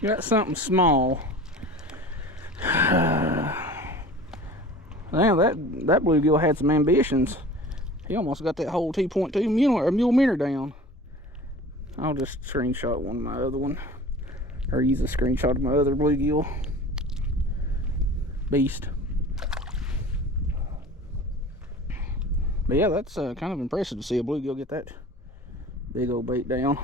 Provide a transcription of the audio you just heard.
Got something small. Now that bluegill had some ambitions. He almost got that whole 2.2 millimeter down. I'll just screenshot my other one, or use a screenshot of my other bluegill beast. But yeah, that's kind of impressive to see a bluegill get that big old bait down.